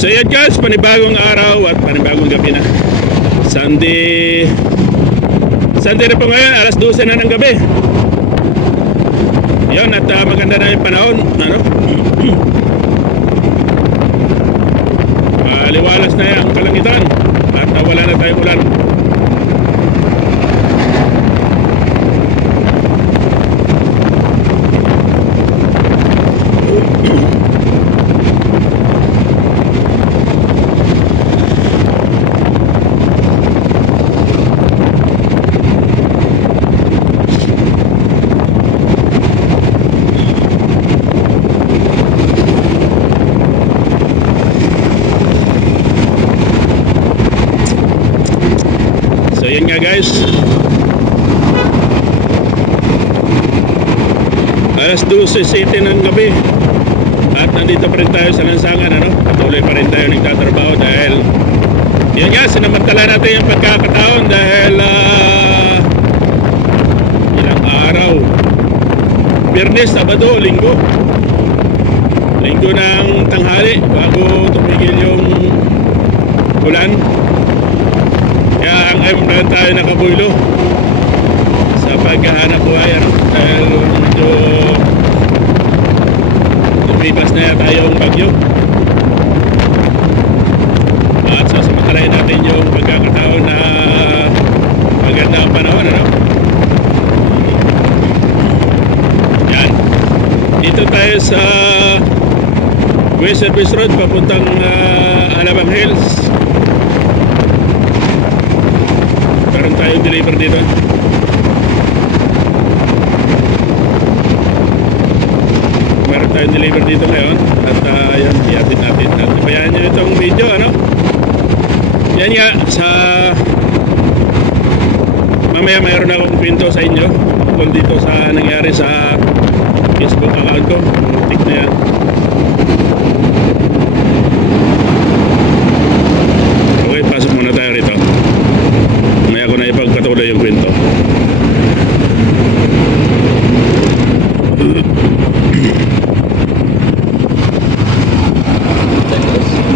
So yan guys, panibagong araw at panibagong gabi na. Sunday na po ngayon, alas 12 na ng gabi. Yun, at maganda na yung panahon. Ano? Liwalas na yung kalangitan at wala na tayong ulan. Yun nga guys, alas 12:07 ng gabi at nandito pa rin tayo sa lansangan. Ano? Patuloy pa rin tayo nagtatrabaho dahil yun nga, sinamantala natin yung pagkakataon dahil ilang araw, Biyernes, Sabado, Linggo ng tanghali bago tumigil yung ulan. Kaya ang M-Plan tayo nakabuylo sa paghahanap buhay, dahil medyo lumipas na yata yung bagyo at sasamantalahin natin yung pagkakataon na maganda ang panahon. Ano? Yan, dito tayo sa West Service Road papuntang Alabang Hills. Meron tayong deliver dito. Meron tayong deliver dito ngayon. At yan, iatid natin. At ipayahan nyo itong video, ano? Yan nga, sa mamaya mayroon akong pinto sa inyo tungkol dito sa nangyari sa Facebook account ko. Tik na yan. Okay, pasok muna tayo rito. Maya ko na ipagpatuloy yung kwento.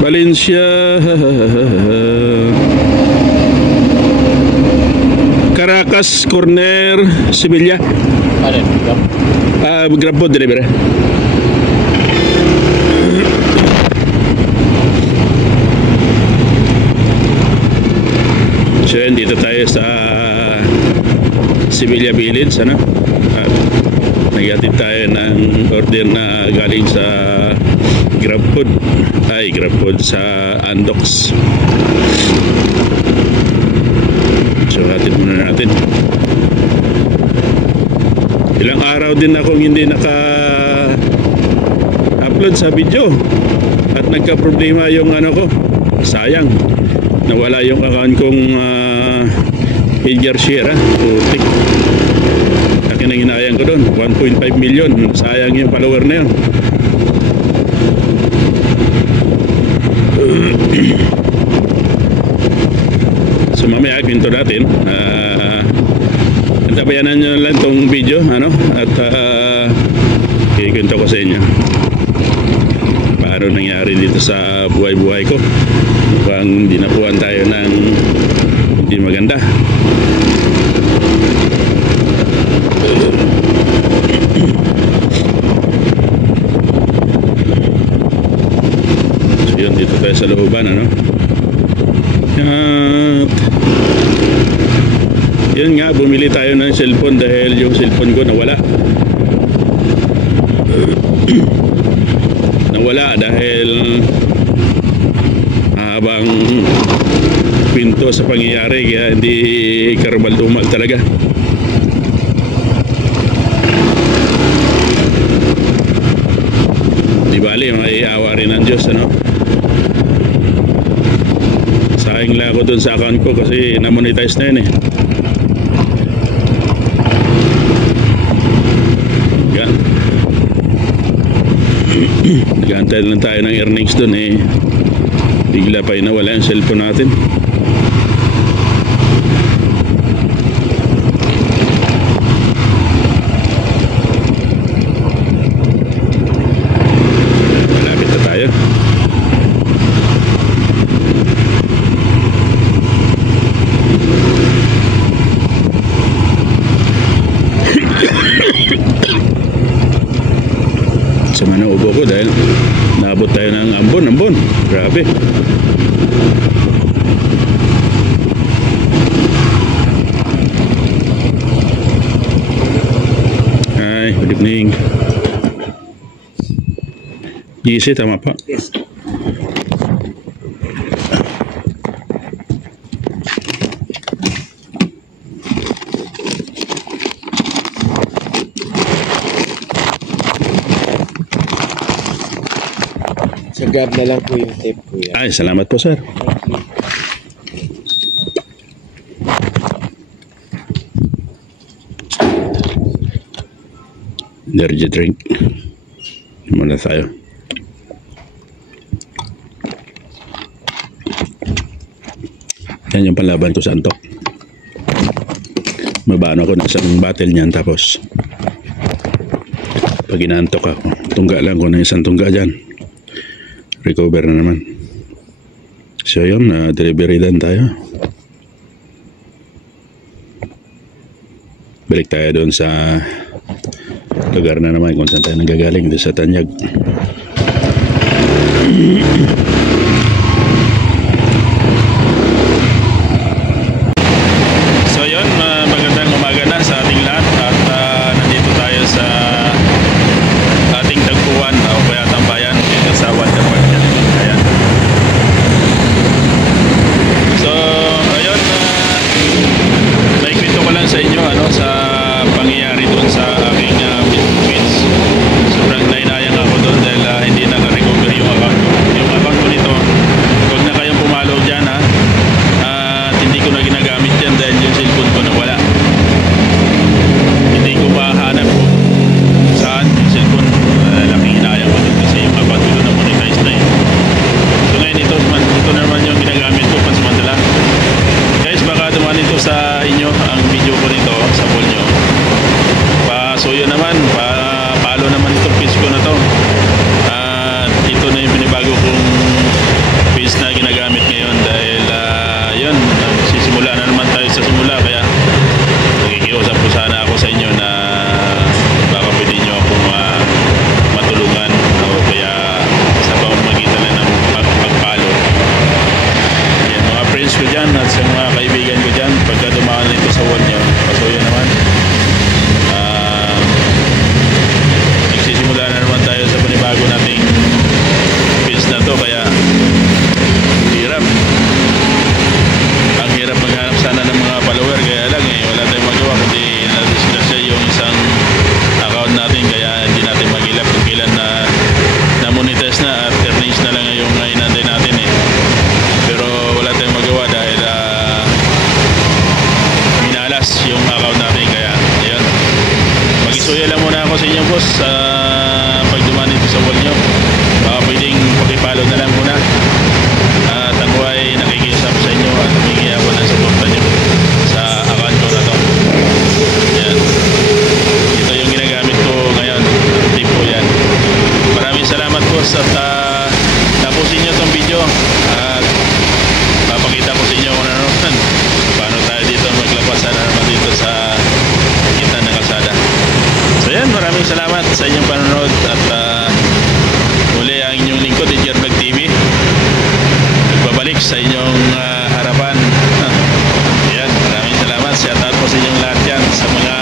Valencia, Caracas, Corner, Sevilla. Grab po delivery. So yan, dito tayo sa Sevilla Village, ano? At nag-atid tayo ng order na galing sa GrabFood sa Andox. So atid muna natin. Ilang araw din akong hindi naka-upload sa video at nagka-problema yung ano ko, sayang nawala yung account kong Edgar Sierra. Putik, akin ang hinayang ko doon, 1.5 million. Sayang yung follower na yun. So mamaya kwento natin, tabayanan nyo lang tong video, ano? At ikwento ko sa inyo paano nangyari dito sa buhay-buhay ko. Mukhang dinapuan tayo ng hindi maganda. So yun, dito tayo sa looban, ano? At yun nga, bumili tayo ng cellphone dahil yung cellphone ko nawala. Nawala dahil habang pinto sa pangyayari, kaya hindi karmal-dumal talaga. Di bali, may awa rin ng Diyos, ano? Sayang lang ako dun sa account ko kasi na-monetize na yun eh. Yan. Nag-aantay lang tayo ng earnings dun eh. Bigla pa nawala yung cellphone natin. Malapit na tayo. dahil naabot tayo ng ambon. Grabe. Hi, good evening. GC, tama pa? Yes. Sa gab na lang po yung tape, kuya. Ay, salamat po, sir. Energy drink. Muna tayo. Yan yung panlaban ko sa antok. Mabano ko ng isang bottle niyan, tapos pag inaantok ako, tungga lang ko ng isang tungga dyan. Recover na naman. So yun, delivery dan tayo. Balik tayo doon sa lugar na naman kung saan tayo nanggagaling, doon sa Tanyag. So yun, magandang umaga na sa ating lahat at nandito tayo sa ating tagpuan o kaya tambayan dito sa Wonderpark. Ayan. So ayun, may kwento ko lang sa inyo sa pangyayari doon sa aking Philippines. Sobrang nainayang ako doon dahil hindi naka-recover yung account ko. Yung account ko nito, huwag na kayong pumalo dyan at hindi ko na ginagamit yan dahil yung cellphone ko nawala. Hindi ko mahanap kung saan yung cellphone. Laking inayang ko doon kasi yung account ko doon na monetize na yun. So ngayon ito naman yung ginagamit ko pansamantala. Guys, baka dumaan ito sa inyo ang video ko nito sa poll nyo. Pasuyo naman, palo naman itong page ko na to. At ito na yung pinibago kong page na ginagamit ngayon dahil yun, sisimula na naman tayo sa simula, kaya nakikiusap po sana ako sa inyo na baka pwede nyo akong matulungan o kaya sa pamamagitan lang ng pagpalo. Yan, mga friends ko dyan at sa mga kaibigan ko dyan, pagka dumaan ito sa wall nyo, pasuyo naman. Nagsisimula na naman tayo sa panibago nating page na to, kaya hirap. Ang hirap maghanap sana ng mga follower, kaya lang wala tayong magawa kundi na-discuss yung isang account natin, kaya hindi natin magilap kung kailan na monetize na at earnings na lang yung inantay natin pero wala tayong magawa dahil minalas yung account natin, kaya ayun, mag-isuya lang muna ako sa inyo, boss, pag dumaan ito sa wall nyo. Baka pwedeng pakipalo na lang muna at ako ay nakikiusap sa inyo at humingi ako ng suporta nyo sa account ko na to. Yan, ito yung ginagamit ko ngayon, tip ko yan. Maraming salamat, boss, at tapusin nyo itong video at papakita ko sa inyo kung ano paano tayo dito maglabas na naman dito sa kita ng kalsada. So yan, maraming salamat sa inyong panonood at muli ang inyong lingkod, Jervlog TV, nagbabalik sa inyong harapan. Yan, maraming salamat. Shout out po sa inyong lahat yan, sa mga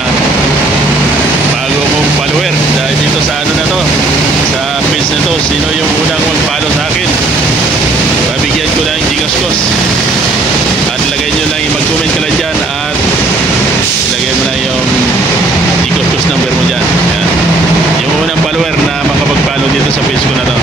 bago kong follower dahil dito sa na to, sa page na to. Sino yung unang mag-follow sa akin, babigyan ko lang yung Gcash at lagay nyo lang, mag-comment ka lang dyan at ilagay mo lang yung Gcash number mo dyan. Yan, yung unang follower na makapag-follow dito sa page ko na to.